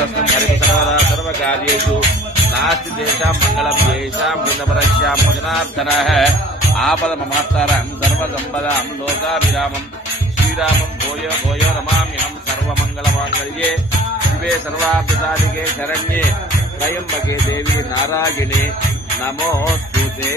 सर्वतस्तम हरि सर्वदा सर्वकार्येषु नास्ति तेषां मंगलम येषां वृन्दपरस्यां जनार्दनः आपदमहत्तरं सर्वसम्पदां लोकाभिरामं श्रीरामं भूयो भूयो नमाम्यहं सर्वमङ्गलमाङ्गल्ये शिवे सर्वार्थसाधिके शरण्ये त्र्यम्बके देवी नारायणे नमोस्तुते।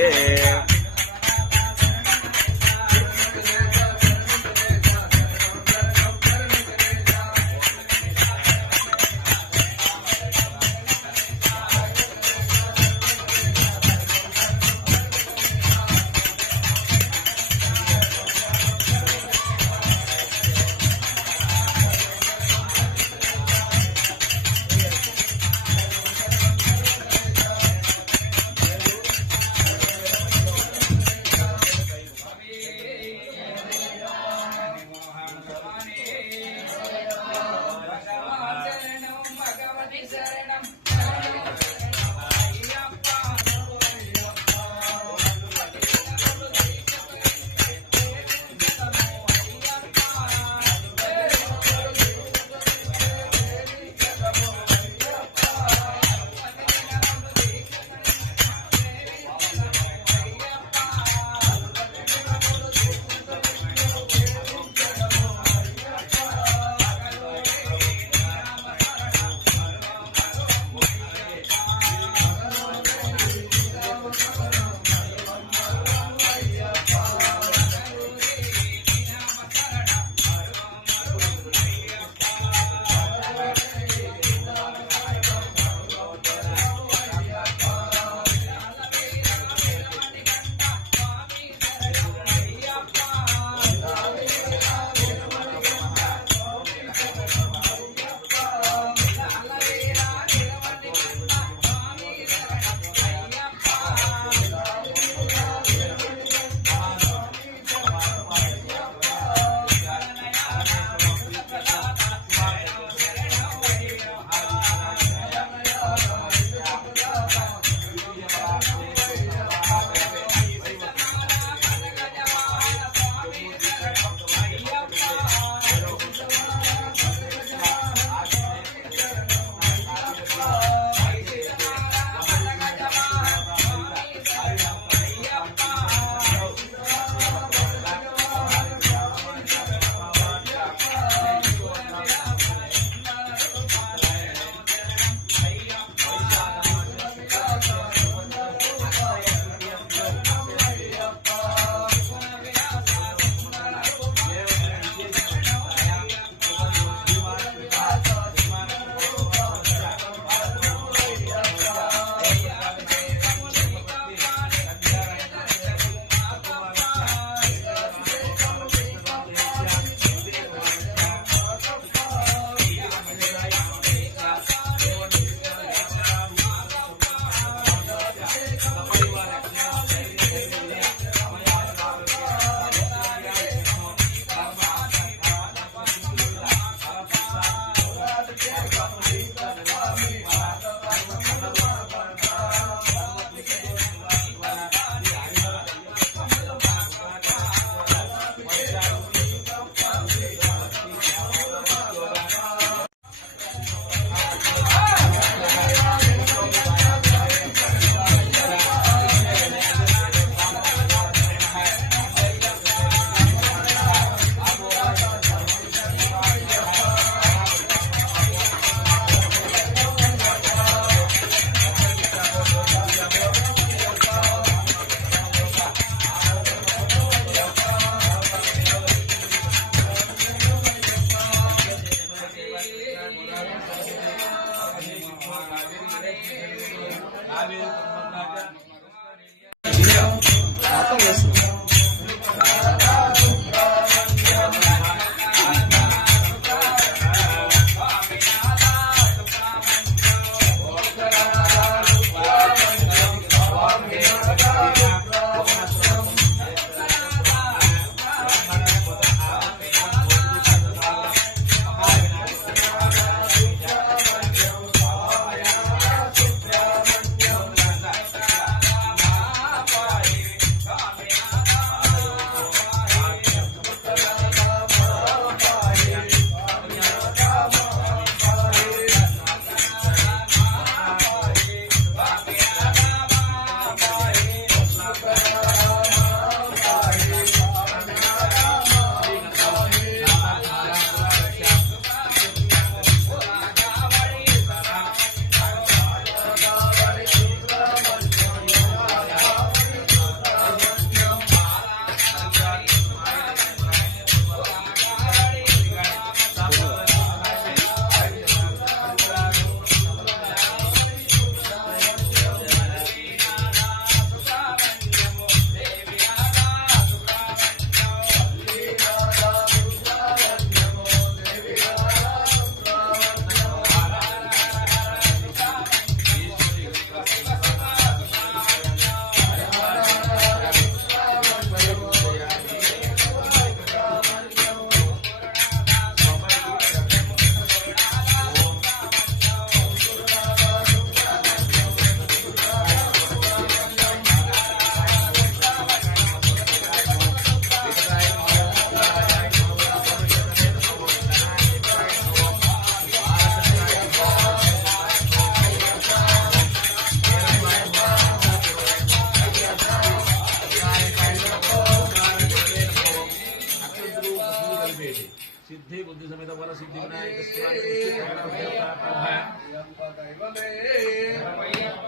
దైవమే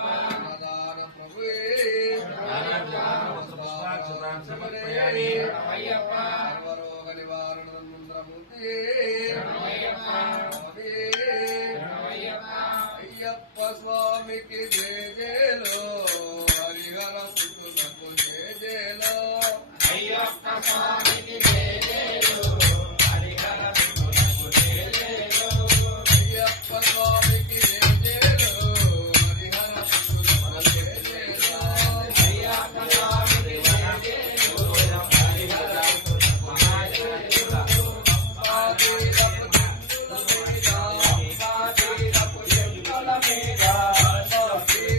అన్నదాన ప్రభువే సర్వరోగ నివారణ మంత్రమూర్తి అయ్యప్ప స్వామికి జయ జయలో హరిహర పుట్టులకు జయ జయలో అయ్యప్ప స్వామికి జయ జయలో హరిహర పుట్టులకు జయ జయలో అయ్యప్ప స్వామికి జయ జయలో హరిహర పుట్టులకు జయ జయలో అయ్యప్ప స్వామికి జయ జయలో హరిహర పుట్టులకు జయ జయలో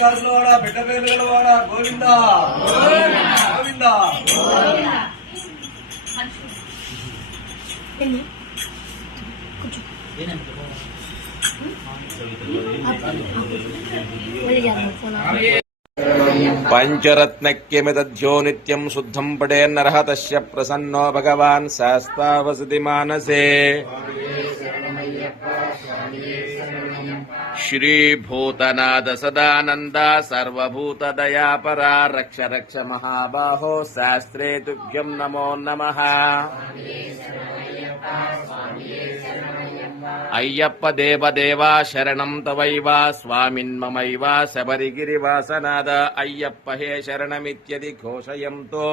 కాసులవాడ బిడ్డ పేర్లు గలవాడ గోవింద గోవింద పంచరత్నక్యమిద్యో నిత్యం శుద్ధం పడేన్నరః తస్య ప్రసన్నో భగవాన్ శాస్తావసతి మానసే. శ్రీభూతనాథ సదానంద సర్వభూతదయాపరా రక్ష రక్ష మహాబాహో శాస్త్రే తుభ్యం నమో నమః. అయ్యప్ప దేవదేవా శరణం తవైవ స్వామిన్మమైవ శబరిగిరివాసనాద. అయ్యప్ప హే శరణమిత్యది ఘోషయంతో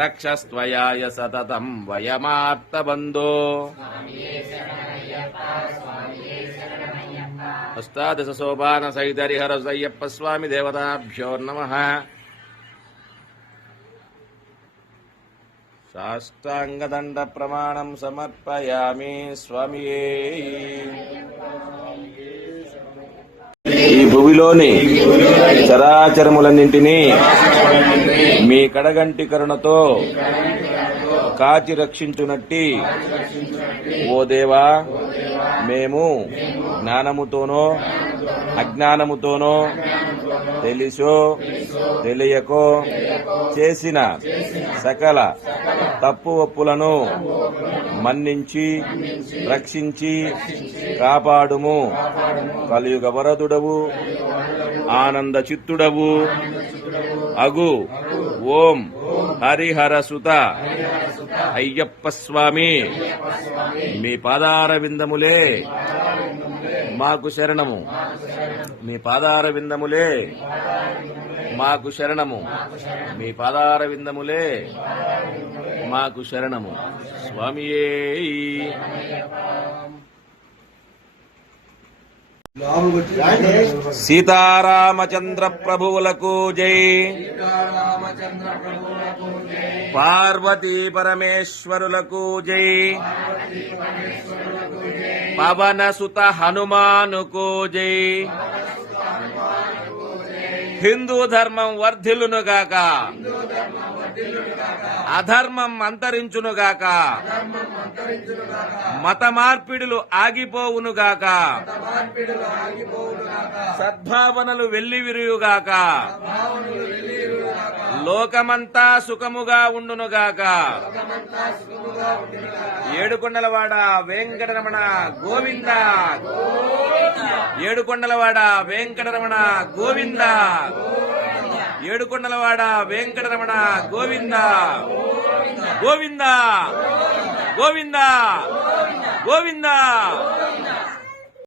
రక్షస్త్వయాయ సతతం వయమార్తబంధో. అష్టాదశ సోపాన సైదరిహర అయ్యప్ప స్వామి దేవతాభ్యో నమః. సాష్టాంగదండ ప్రమాణం సమర్పయామి స్వామియే. ఈ భువిలోని చరాచరములన్నింటినీ మీ కడగంటి కరుణతో కాచి రక్షించునట్టి ఓ దేవా, మేము జ్ఞానముతోనో అజ్ఞానముతోనో తెలిసో తెలియకో చేసిన సకల తప్పు ఒప్పులను మన్నించి రక్షించి కాపాడుము. కలియుగ వరదుడవు ఆనంద చిత్తుడవు అగు ఓం హరిహరసుత అయ్యప్ప స్వామి, మీ పాదార విందములే మాకు శరణము. మీ పాదార విందములే మాకు శరణము. మీ పాదార విందములే మాకు శరణము స్వామియే. సీతారామచంద్ర ప్రభువులకు జై. పార్వతీ పరమేశ్వరులకు జై. పవన సుత హనుమానుకు జై. హిందూ ధర్మం వర్ధిల్లునుగాక, అధర్మం అంతరించునుగాక, మత మార్పిడులు ఆగిపోవునుగాక, సద్భావనలు వెల్లివిరియుగాక, లోకమంతా సుఖముగా ఉండునుగాక. ఏడుకొండలవాడ వెంకటరమణ గోవింద. ఏడుకొండలవాడ వెంకటరమణ గోవింద. ఏడుకొండలవాడ వెంకటరమణ గోవింద గోవింద గోవింద గోవింద.